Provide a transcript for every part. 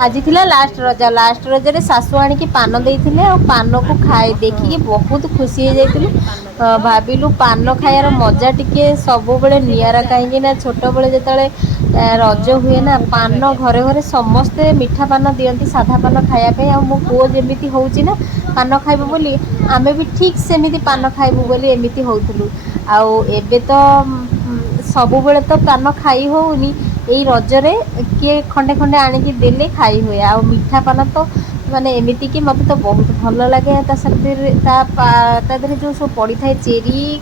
आज थिला लास्ट रज रे सासु आनिकी पान देइथिले और पान को खाई देखिए बहुत खुशी हो जाइथिलु। भाविलु पान खायार मजा टिके सब बेले नियारा कहीं ना छोट बेले जतले रज हुए ना पान घरे घरे समस्ते मीठा पान दियंती साधा पान खाया पे आ मो पुओ जेमिति होउची ना पान खाइबो बोली आमे भी ठीक सेमिति पान खाइबो बोली एमिति होउथलु। आउ एबे तो सब बेले तो पान खाई होउनी एई रजरे किए खंडे खंडे आनिकी देले खाई हुए आ मीठा पान तो माने एमिति कि मते तो बहुत भल लगे तादरे जो सब पड़ी थाए चेरी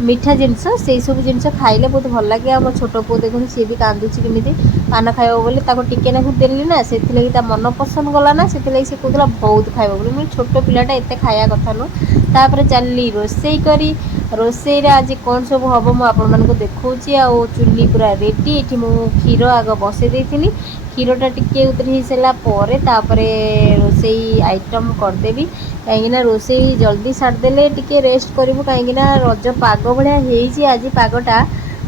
मीठा जिनस से सब जिनस खाइले बहुत भल लगे। आ मो छोट पु देखुन सी भी कांदुची केमिति पान खाइबो बोली ताको टिके नाकु देली ना सेथिले ता मन पसंद गला ना सेथिले से कहला बहुत खाइबो बोली मैं छोट पिलाटा एते खाया कथा नो। तापर चलली रोसेई करी रोसेई रे आज कौन सब हम मु आपण मानको देखौची आ चुल्ली पूरा रेडी एठी मु क्षीर आग बसई देइथिली क्षीरटा टिके उतरी सारा पर तापरे रोसेई आइटम करदेवी कहीं रोसेई जल्दी सारदेले टिके रेस्ट करूँ कहीं रज पाग भाया होती आज पागटा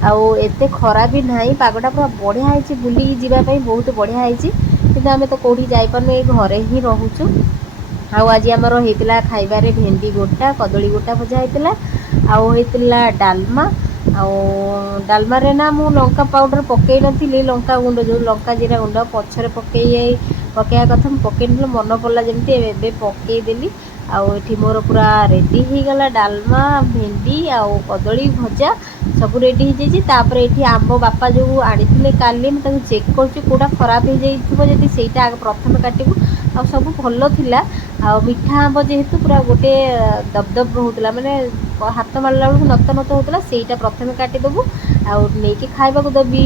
आउ एते खरा भी ना पागटा पूरा बढ़िया है बुली जावाई बहुत बढ़िया है कि आम तो कौटी जापारे घरे ही रोचु। आउ आज आमर होता खाइबारे भेंडी गोटा कदली गोटा भजा होता आउ होता डालमा आउ डालमा रे ना मु लंका पाउडर पकई नी लंका गुंड जो लंका जीरा गुंड पछरे पकया कथा पकई मन पड़ा जमी एवं पकईदेली आउ एठी मोर पूरा रेडी हो गला डालमा भेंडी आउ कदली भजा सब रेडी हो जाइए। एठी आंब बापा जो आनी काली मुझे चेक करोटा खराब हो जाइए सेटा प्रथम काटबू आ सब भल थिला आ मीठा आंब जेहेतु पूरा गोटे दबदब होता माने हाथ मारला बेलू नत नत होता सेटा प्रथम काटिदेबू आ नहीं खाइबा देवी।